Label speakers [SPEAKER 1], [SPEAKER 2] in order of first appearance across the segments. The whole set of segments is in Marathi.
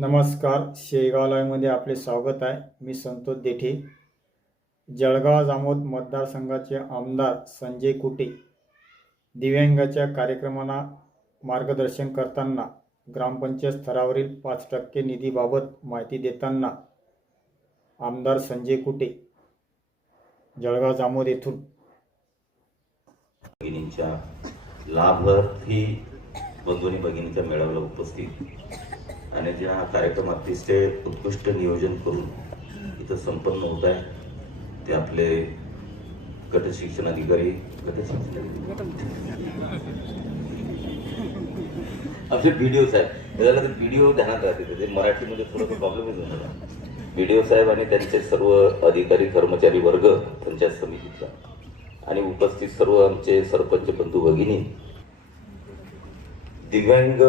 [SPEAKER 1] नमस्कार मध्ये आपले स्वागत आहे मी संतोष देठे जळगाव जामोद मतदारसंघाचे आमदार संजय कुटे दिव्यांगाच्या कार्यक्रमांना मार्गदर्शन करताना ग्रामपंचायत स्तरावरील पाच टक्के निधीबाबत माहिती देताना आमदार संजय कुटे जळगाव जामोद येथून
[SPEAKER 2] भगिनींच्या लाभार्थी बंधूंनी भगिनीच्या मेळाव्याला उपस्थित आणि हा कार्यक्रम अतिशय उत्कृष्ट नियोजन करून इथं संपन्न होत आहे ते आपले गट शिक्षण अधिकारी गट शिक्षण आपले व्हिडिओ साहेब ते व्हिडिओ ध्यानात राहते ते मराठीमध्ये प्रॉब्लेम प्रॉब्लेमच होता व्हिडिओ साहेब आणि त्यांचे सर्व अधिकारी कर्मचारी वर्ग पंचायत समितीचा आणि उपस्थित सर्व आमचे सरपंच बंधू भगिनी दिव्यांग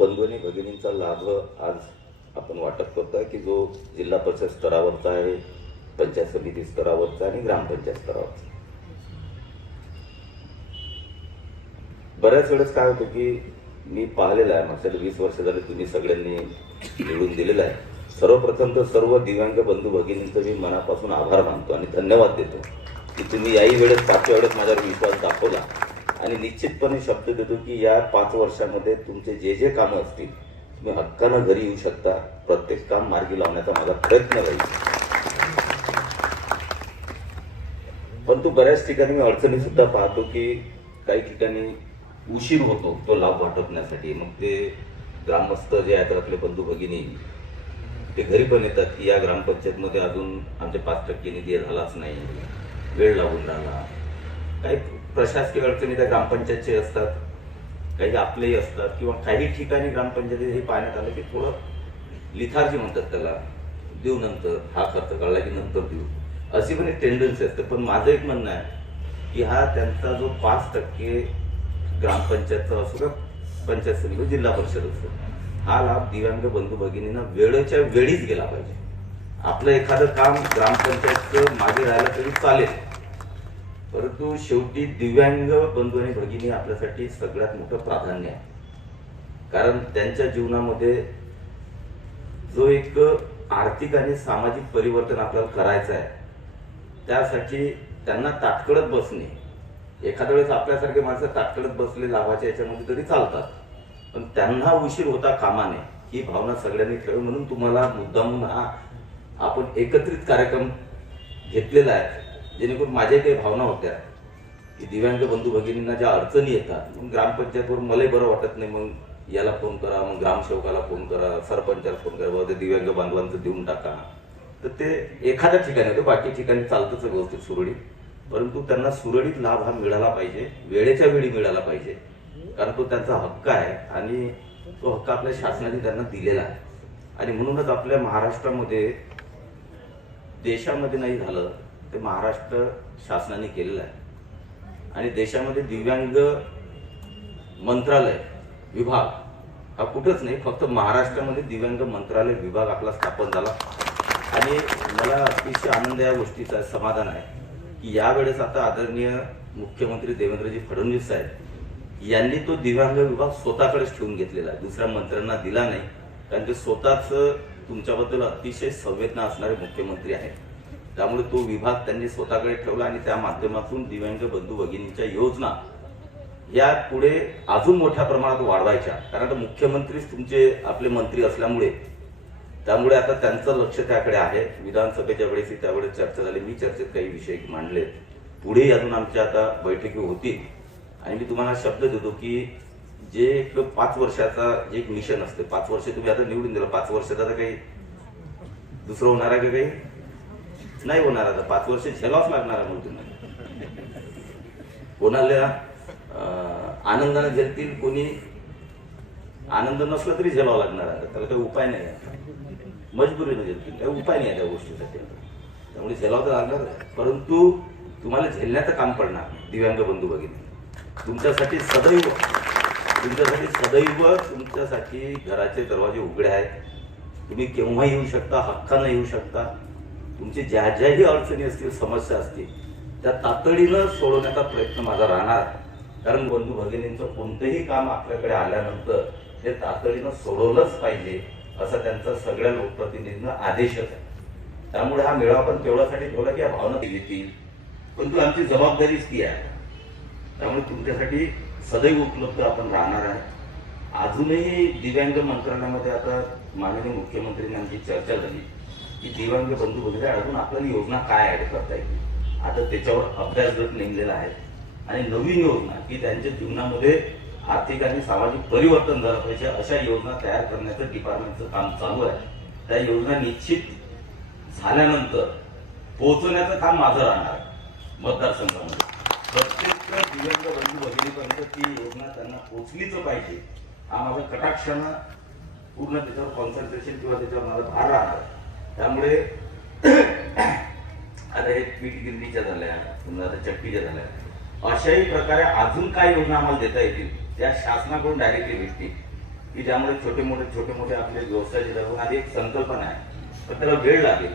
[SPEAKER 2] बंधुनी भगिनींचा लाभ आज आपण वाटप करतोय की जो जिल्हा परिषद स्तरावरचा आहे पंचायत समिती स्तरावरचा आणि ग्रामपंचायत स्तरावरचा बऱ्याच वेळेस काय होतं की मी पाहिलेलं आहे मागच्या वीस वर्ष झाले तुम्ही सगळ्यांनी मिळून दिलेलं आहे सर्वप्रथम तर सर्व दिव्यांग बंधू भगिनींचं मी मनापासून आभार मानतो आणि धन्यवाद देतो की तुम्ही याही वेळेस पाचव्या वेळेस माझ्यावर विश्वास दाखवला आणि निश्चितपणे शब्द देतो की या पाच वर्षामध्ये तुमचे जे जे कामं असतील तुम्ही हक्कानं घरी येऊ शकता प्रत्येक काम मार्गी लावण्याचा माझा प्रयत्न राहील परंतु बऱ्याच ठिकाणी मी अडचणी सुद्धा पाहतो की काही ठिकाणी उशीर होतो तो लाभ वाटपण्यासाठी मग ते ग्रामस्थ जे आहेत आपले बंधू भगिनी ते घरी पण येतात की या ग्रामपंचायतमध्ये अजून आमच्या पाच टक्के निधी झालाच नाही वेळ लावून राहिला काय प्रशासकीय अडचणी त्या ग्रामपंचायतचे असतात काही आपलेही असतात किंवा काही ठिकाणी ग्रामपंचायत हे पाहण्यात आलं की थोडं लिथार्जी म्हणतात त्याला देऊ नंतर हा खर्च काढला की नंतर देऊ अशी पण एक टेंडन्सी असते पण माझं एक म्हणणं आहे की हा त्यांचा जो पाच टक्के ग्रामपंचायतचा असो का पंचायत समिती जिल्हा परिषद असो हा लाभ दिव्यांग बंधू भगिनींना वेळेच्या वेळीच गेला पाहिजे आपलं एखादं काम ग्रामपंचायतचं मागे राहिलं तरी चालेल परंतु शेवटी दिव्यांग बंधू आणि भगिनी आपल्यासाठी सगळ्यात मोठं प्राधान्य आहे कारण त्यांच्या जीवनामध्ये जो एक आर्थिक आणि सामाजिक परिवर्तन आपल्याला करायचं आहे त्यासाठी त्यांना ताटकळत बसणे एखाद्या वेळेस आपल्यासारखे माणसं ताटकळत बसले लाभाच्या याच्यामध्ये तरी चालतात पण त्यांना उशीर होता कामाने ही भावना सगळ्यांनी ठेवली म्हणून तुम्हाला मुद्दामून हा आपण एकत्रित कार्यक्रम घेतलेला आहे जेणेकरून माझ्या काही भावना होत्या की दिव्यांग बंधू भगिनींना ज्या अडचणी येतात मग ग्रामपंचायतवर मलाही बरं वाटत नाही मग याला फोन करा मग ग्रामसेवकाला फोन करा सरपंचाला फोन करा बाबा ते दिव्यांग बांधवांचं देऊन टाका तर ते एखाद्या ठिकाणी होते बाकी ठिकाणी चालतंच व्यवस्थित सुरळीत परंतु त्यांना सुरळीत लाभ हा मिळाला पाहिजे वेळेच्या वेळी मिळाला पाहिजे कारण तो त्यांचा हक्क आहे आणि तो हक्क आपल्या शासनाने त्यांना दिलेला आहे आणि म्हणूनच आपल्या महाराष्ट्रामध्ये देशामध्ये नाही झालं ते महाराष्ट्र शासनाने केलेलं आहे आणि देशामध्ये दिव्यांग मंत्रालय विभाग हा कुठंच नाही फक्त महाराष्ट्रामध्ये दिव्यांग मंत्रालय विभाग आपला स्थापन झाला आणि मला अतिशय आनंद या गोष्टीचा समाधान आहे की यावेळेस आता आदरणीय मुख्यमंत्री देवेंद्रजी फडणवीस साहेब यांनी तो दिव्यांग विभाग स्वतःकडेच ठेवून घेतलेला आहे दुसऱ्या मंत्र्यांना दिला नाही कारण ते स्वतःच तुमच्याबद्दल अतिशय संवेदना असणारे मुख्यमंत्री आहेत त्यामुळे तो विभाग त्यांनी स्वतःकडे ठेवला आणि त्या माध्यमातून दिव्यांग बंधू भगिनींच्या योजना या पुढे अजून मोठ्या प्रमाणात वाढवायच्या कारण मुख्यमंत्रीच तुमचे आपले मंत्री असल्यामुळे त्यामुळे आता त्यांचं लक्ष त्याकडे आहे विधानसभेच्या वेळेस त्यावेळेस चर्चा झाली मी चर्चेत काही विषय मांडले पुढेही अजून आमच्या आता बैठकी होतील आणि मी तुम्हाला शब्द देतो की जे एक पाच वर्षाचा एक मिशन असते पाच वर्ष तुम्ही आता निवडून दिलं पाच वर्षाचा काही दुसरं होणार आहे का काही नाही होणार आता पाच वर्ष झेलावच लागणार म्हणून तुम्हाला कोणाला आनंदाने झेलतील कोणी आनंद नसला तरी झेलावा लागणार आता त्याला काही उपाय नाही आहे मजबुरीने झेलतील काही उपाय नाही त्या गोष्टीसाठी त्यामुळे झेलाव तर लागणार परंतु तुम्हाला झेलण्याचं काम पडणार दिव्यांग बंधू भगिनी तुमच्यासाठी सदैव तुमच्यासाठी सदैव तुमच्यासाठी घराचे दरवाजे उघडे आहेत तुम्ही केव्हाही येऊ शकता हक्कानं येऊ शकता तुमचे ज्या ज्याही अडचणी असतील समस्या असतील त्या तातडीनं सोडवण्याचा प्रयत्न माझा राहणार कारण बंधू भगिनींचं कोणतंही काम आपल्याकडे आल्यानंतर ते तातडीनं सोडवलंच पाहिजे असा त्यांचा सगळ्या लोकप्रतिनिधींना आदेशच आहे त्यामुळे हा मेळावा पण तेवढ्यासाठी ठेवला की या भावना येतील परंतु आमची जबाबदारीच ती आहे त्यामुळे तुमच्यासाठी सदैव उपलब्ध आपण राहणार आहे अजूनही दिव्यांग मंत्रालयामध्ये आता माननीय मुख्यमंत्र्यांची चर्चा झाली की देवांगे बंधू वगैरे अजून आपल्याला योजना काय ॲड करता येईल आता त्याच्यावर गट नेमलेला आहे आणि नवीन योजना की त्यांच्या जीवनामध्ये आर्थिक आणि सामाजिक परिवर्तन झालं पाहिजे अशा योजना तयार करण्याचं डिपार्टमेंटचं काम चालू आहे त्या योजना निश्चित झाल्यानंतर पोहोचवण्याचं काम माझं राहणार मतदारसंघामध्ये प्रत्येक दिव्यांग बंधू भगिनीपर्यंत ती योजना त्यांना पोचलीच पाहिजे हा माझा कटाक्षानं पूर्ण त्याच्यावर कॉन्सन्ट्रेशन किंवा त्याच्यावर माझा भार राहणार त्यामुळे आता हे गिरणीच्या झाल्या पुन्हा आता चट्टीच्या झाल्या अशाही प्रकारे अजून काय योजना आम्हाला देता येतील त्या शासनाकडून डायरेक्टली भेटतील की ज्यामुळे छोटे मोठे छोटे मोठे आपले व्यवसाय आधी एक संकल्पना आहे पण त्याला वेळ लागेल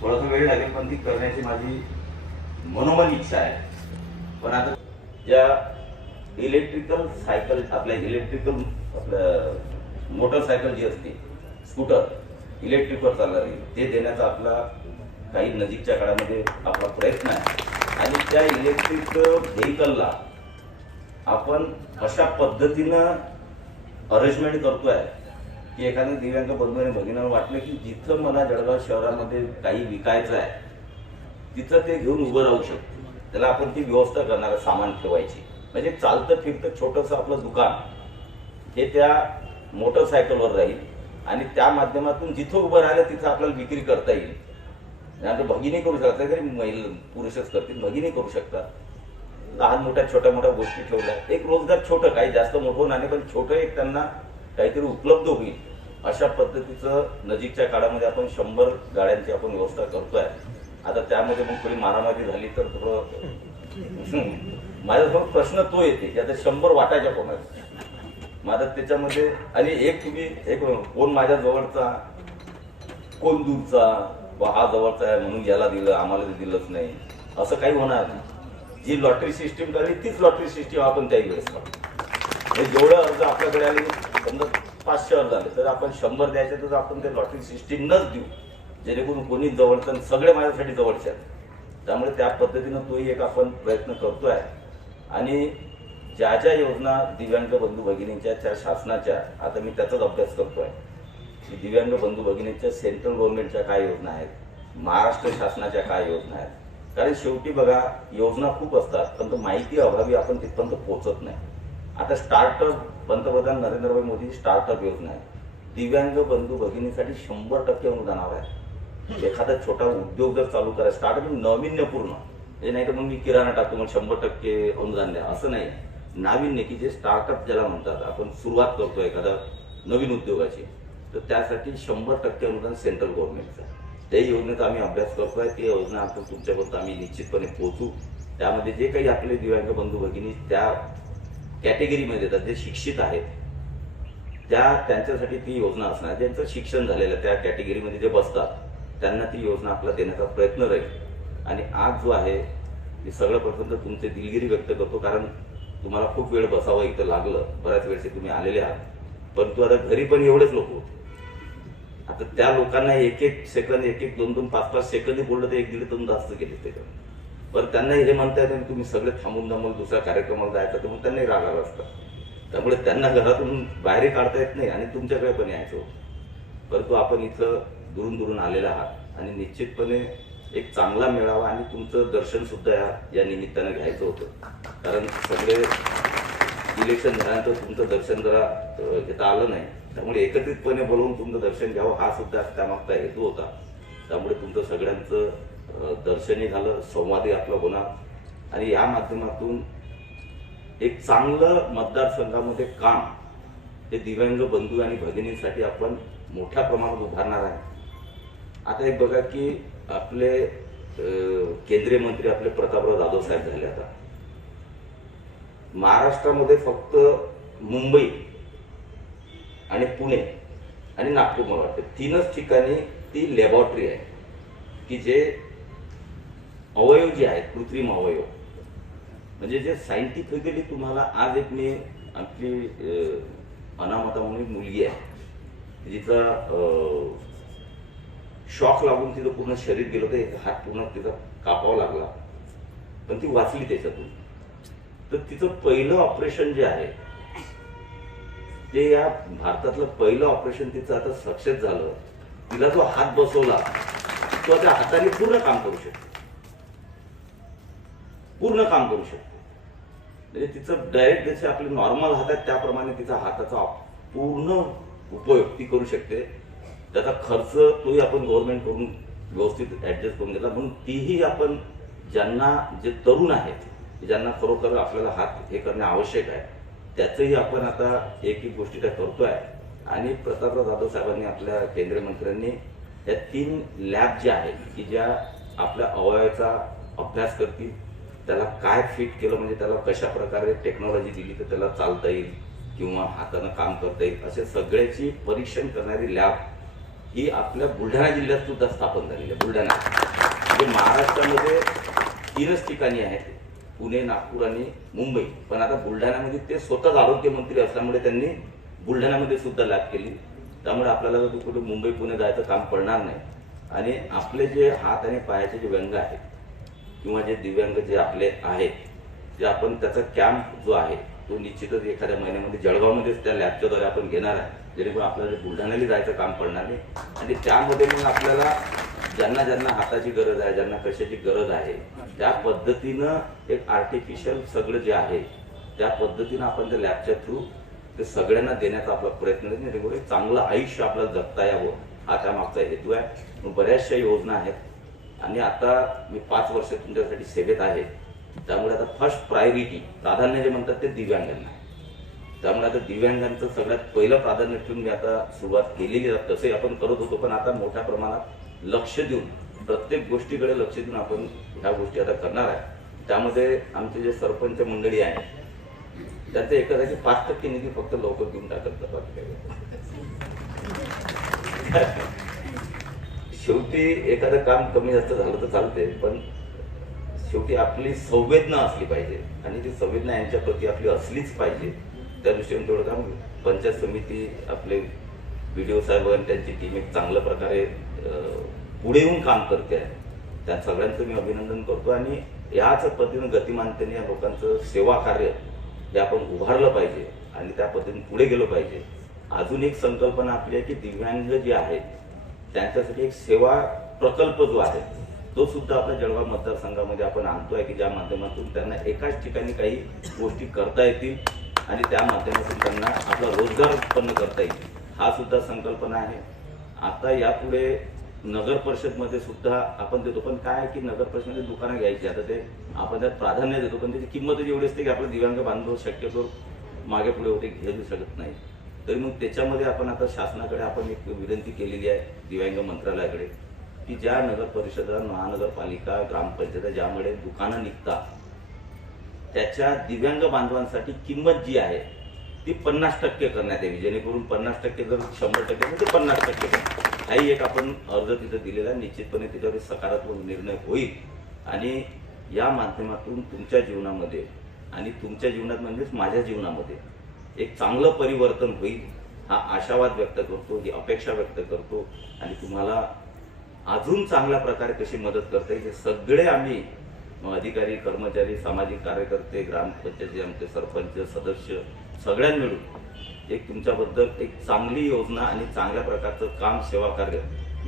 [SPEAKER 2] थोडासा वेळ लागेल पण ती करण्याची माझी मनोमन इच्छा आहे पण आता ज्या इलेक्ट्रिकल सायकल आपल्या इलेक्ट्रिकल आपल्या मोटरसायकल जी असते स्कूटर इलेक्ट्रिकवर चालणार आहे ते देण्याचा आपला काही नजीकच्या काळामध्ये आपला प्रयत्न आहे आणि त्या इलेक्ट्रिक व्हेकलला आपण अशा पद्धतीनं अरेंजमेंट करतो आहे की एखाद्या दिव्यांग बनवणे भगिनीनं वाटलं की जिथं मला जळगाव शहरामध्ये काही विकायचं आहे तिथं ते घेऊन उभं राहू शकतो त्याला आपण ती व्यवस्था करणार सामान ठेवायची म्हणजे चालतं फिरतं छोटंसं आपलं दुकान हे त्या मोटरसायकलवर राहील आणि त्या माध्यमातून जिथं उभं राहिलं तिथं आपल्याला विक्री करता येईल आणि भगिनी करू शकता तरी महिला पुरुषच करतील भगिनी करू शकतात लहान मोठ्या छोट्या मोठ्या गोष्टी ठेवल्या एक रोजगार छोटं काही जास्त मोठं नाही पण छोटं एक त्यांना काहीतरी उपलब्ध होईल अशा पद्धतीचं नजीकच्या काळामध्ये आपण शंभर गाड्यांची आपण व्यवस्था करतोय आता त्यामध्ये मग थोडी मारामारी झाली तर थोडं माझ्यासमोर प्रश्न तो येते की आता शंभर वाटायच्या कोणाला माझा त्याच्यामध्ये आणि एक तुम्ही एक कोण माझ्या जवळचा कोण दूरचा वा हा जवळचा आहे म्हणून याला दिलं आम्हाला दिलंच नाही असं काही होणार नाही जी लॉटरी सिस्टीम करावी तीच लॉटरी सिस्टीम आपण त्याही वेळेस काढू म्हणजे जेवढे अर्ज आपल्याकडे आले समजा पाचशे अर्ज आले तर आपण शंभर द्यायचे तर आपण ते लॉटरी सिस्टीम नच देऊ जेणेकरून कोणी जवळचं सगळे माझ्यासाठी जवळचे आहेत त्यामुळे त्या पद्धतीनं तोही एक आपण प्रयत्न करतो आहे आणि ज्या ज्या योजना दिव्यांग बंधू भगिनींच्या त्या शासनाच्या आता मी त्याचाच अभ्यास करतोय की दिव्यांग बंधू भगिनींच्या सेंट्रल गव्हर्नमेंटच्या काय योजना आहेत महाराष्ट्र शासनाच्या काय योजना आहेत कारण शेवटी बघा योजना खूप असतात पण माहिती अभावी आपण तिथपर्यंत पोहोचत नाही आता स्टार्टअप पंतप्रधान नरेंद्र भाई मोदी स्टार्टअप योजना आहे दिव्यांग बंधू भगिनीसाठी शंभर टक्के अनुदान आहे एखादा छोटा उद्योग जर चालू करायचा स्टार्टअप नाविन्यपूर्ण हे नाही तर मग मी किराणा टाकतो मग शंभर टक्के अनुदान द्या असं नाही नाविन्य की जे स्टार्टअप ज्याला म्हणतात आपण सुरुवात करतो एखादा नवीन उद्योगाची तर त्यासाठी शंभर टक्के अनुदान सेंट्रल गव्हर्नमेंटचं ते योजनेचा आम्ही अभ्यास करतो आहे ती योजना आपण तुमच्यापर्यंत आम्ही निश्चितपणे पोहोचू त्यामध्ये जे काही आपले दिव्यांग बंधू भगिनी त्या कॅटेगरीमध्ये येतात जे शिक्षित आहेत त्या त्यांच्यासाठी ती योजना असणार ज्यांचं शिक्षण झालेलं त्या कॅटेगरीमध्ये जे बसतात त्यांना ती योजना आपला देण्याचा प्रयत्न राहील आणि आज जो आहे मी सगळं प्रसंग तुमचे दिलगिरी व्यक्त करतो कारण तुम्हाला खूप वेळ बसावं इथं लागलं बऱ्याच वेळेस तुम्ही आलेले आहात परंतु आता घरी पण एवढेच लोक होते आता त्या लोकांना एक एक सेकंद एक एक दोन दोन पाच पाच सेकंद बोललं तर एक दीड दोन जास्त गेले ते बरं त्यांना हे म्हणता येतं तुम्ही सगळे थांबून थांबून दुसऱ्या कार्यक्रमाला जायचं तर मग त्यांनाही राग आला त्यामुळे त्यांना घरातून बाहेरही काढता येत नाही आणि तुमच्याकडे पण यायचं होतं परंतु आपण इथं दुरून दुरून आलेला आहात आणि निश्चितपणे एक चांगला मेळावा आणि तुमचं दर्शन सुद्धा या निमित्तानं घ्यायचं होतं कारण सगळे इलेक्शन झाल्यानंतर तुमचं दर्शन जरा घेता आलं नाही त्यामुळे एकत्रितपणे बोलवून तुमचं दर्शन घ्यावं हा सुद्धा त्यामागचा हेतू होता त्यामुळे तुमचं सगळ्यांचं दर्शनही झालं संवादही आपला होणार आणि या माध्यमातून एक चांगलं मतदारसंघामध्ये काम हे दिव्यांग बंधू आणि भगिनींसाठी आपण मोठ्या प्रमाणात उभारणार आहे आता एक बघा की आपले केंद्रीय मंत्री आपले प्रतापराव जाधव साहेब झाले आता महाराष्ट्रामध्ये फक्त मुंबई आणि पुणे आणि नागपूर मला वाटतं तीनच ठिकाणी ती लॅबॉरेटरी आहे की जे अवयव जे आहेत कृत्रिम अवयव म्हणजे जे सायंटिफिकली तुम्हाला आज एक मी आपली अनामता म्हणून मुलगी आहे जिचा शॉक लागून तिचं पूर्ण शरीर गेलं होतं हात पूर्ण तिचा कापावा लागला पण ती वाचली त्याच्यातून तर तिचं पहिलं ऑपरेशन जे आहे ते या भारतातलं पहिलं ऑपरेशन तिचं आता सक्सेस झालं तिला जो हात बसवला तो त्या हाताने पूर्ण काम करू शकतो पूर्ण काम करू शकतो म्हणजे तिचं डायरेक्ट जसे आपले नॉर्मल हात आहेत त्याप्रमाणे तिचा हाताचा पूर्ण उपयोग ती करू शकते त्याचा खर्च तोही आपण गव्हर्नमेंटकडून व्यवस्थित ॲडजस्ट करून घेतला म्हणून तीही आपण ज्यांना जे तरुण आहेत ज्यांना खरोखर आपल्याला हात हे करणे आवश्यक आहे त्याचंही आपण आता एक एक गोष्टी काय करतो आहे आणि प्रतापराव जाधव साहेबांनी आपल्या केंद्रीय मंत्र्यांनी या तीन लॅब ज्या आहेत की ज्या आपल्या अवयवाचा अभ्यास करतील त्याला काय फिट केलं म्हणजे त्याला कशा प्रकारे टेक्नॉलॉजी दिली तर त्याला चालता येईल किंवा हातानं काम करता येईल असे सगळ्याची परीक्षण करणारी लॅब की आपल्या बुलढाणा जिल्ह्यात सुद्धा स्थापन झालेली आहे बुलढाणा म्हणजे महाराष्ट्रामध्ये तीनच ठिकाणी आहेत पुणे नागपूर आणि मुंबई पण आता बुलढाण्यामध्ये ते स्वतःच आरोग्यमंत्री असल्यामुळे त्यांनी बुलढाण्यामध्ये सुद्धा लाभ केली त्यामुळे आपल्याला जर कुठे मुंबई पुणे जायचं काम पडणार नाही आणि आपले जे हात आणि पायाचे जे व्यंग आहेत किंवा जे दिव्यांग जे आपले आहेत जे आपण त्याचा कॅम्प जो आहे तो निश्चितच एखाद्या महिन्यामध्ये जळगावमध्येच त्या लॅबच्याद्वारे आपण घेणार आहे जेणेकरून आपल्याला बुलढाण्याला जायचं काम पडणार नाही आणि त्यामध्ये मग आपल्याला ज्यांना ज्यांना हाताची गरज आहे ज्यांना कशाची गरज आहे त्या पद्धतीनं एक आर्टिफिशियल सगळं जे आहे त्या पद्धतीनं आपण त्या लॅबच्या थ्रू ते सगळ्यांना देण्याचा आपला प्रयत्न जेणेकरून चांगलं आयुष्य आपल्याला जगता यावं हा त्यामागचा हेतू आहे बऱ्याचशा योजना आहेत आणि आता मी पाच वर्ष तुमच्यासाठी सेवेत आहे त्यामुळे आता फर्स्ट प्रायोरिटी प्राधान्य जे म्हणतात ते दिव्यांगांना त्यामुळे आता दिव्यांगांचं सगळ्यात पहिलं प्राधान्य ठेवून मी आता सुरुवात केलेली तसंही आपण करत होतो पण आता मोठ्या प्रमाणात लक्ष देऊन प्रत्येक गोष्टीकडे लक्ष देऊन आपण ह्या गोष्टी आता करणार आहे त्यामध्ये आमचे जे सरपंच मंडळी आहे त्यांचे एका पाच टक्के निधी फक्त लवकर देऊन टाकत जातात शेवटी एखादं काम कमी जास्त झालं तर चालते पण शेवटी आपली संवेदना असली पाहिजे आणि ती संवेदना प्रती आपली असलीच पाहिजे दृष्टीने थोडं काम पंचायत समिती आपले व्हिडिओ साहेब आणि त्यांची टीम एक चांगल्या प्रकारे पुढे येऊन काम करते आहे त्या सगळ्यांचं मी अभिनंदन करतो आणि याच पद्धतीनं गतिमानतेने या लोकांचं सेवा कार्य हे आपण उभारलं पाहिजे आणि त्या पद्धतीने पुढे गेलो पाहिजे अजून एक संकल्पना आपली आहे की दिव्यांग जे आहेत त्यांच्यासाठी एक सेवा प्रकल्प जो आहे तो सुद्धा आपल्या जळगाव मतदारसंघामध्ये आपण आणतोय की ज्या माध्यमातून त्यांना एकाच ठिकाणी काही गोष्टी करता येतील आणि त्या माध्यमातून त्यांना आपला रोजगार उत्पन्न करता येईल हा सुद्धा संकल्पना आहे आता यापुढे नगर परिषदमध्ये सुद्धा आपण देतो पण काय की नगर परिषदमध्ये दुकानं घ्यायची आता ते आपण त्यात प्राधान्य देतो पण त्याची किंमत एवढी असते की आपलं दिव्यांग बांधव शक्यतो मागे पुढे होते घेऊ शकत नाही तरी मग त्याच्यामध्ये आपण आता शासनाकडे आपण एक विनंती केलेली आहे दिव्यांग मंत्रालयाकडे की ज्या नगर परिषदा महानगरपालिका ग्रामपंचायत ज्यामुळे दुकानं निघतात त्याच्या दिव्यांग बांधवांसाठी किंमत जी आहे ती पन्नास टक्के करण्यात यावी जेणेकरून पन्नास टक्के जर शंभर टक्के तर पन्नास टक्के हाही एक आपण अर्ज तिथं दिलेला निश्चितपणे तिथं सकारात्मक निर्णय होईल आणि या माध्यमातून तुमच्या जीवनामध्ये आणि तुमच्या जीवनात म्हणजेच माझ्या जीवनामध्ये एक चांगलं परिवर्तन होईल हा आशावाद व्यक्त करतो ही अपेक्षा व्यक्त करतो आणि तुम्हाला अजून चांगल्या प्रकारे कशी मदत करता येईल हे सगळे आम्ही अधिकारी कर्मचारी सामाजिक कार्यकर्ते ग्रामपंचायती आमचे सरपंच सदस्य सगळ्यां मिळून एक तुमच्याबद्दल एक चांगली योजना आणि चांगल्या प्रकारचं काम सेवा कार्य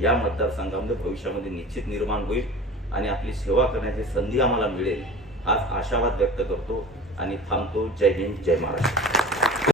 [SPEAKER 2] या मतदारसंघामध्ये भविष्यामध्ये निश्चित निर्माण होईल आणि आपली सेवा करण्याची संधी आम्हाला मिळेल आज आशावाद व्यक्त करतो आणि थांबतो जय हिंद जय महाराष्ट्र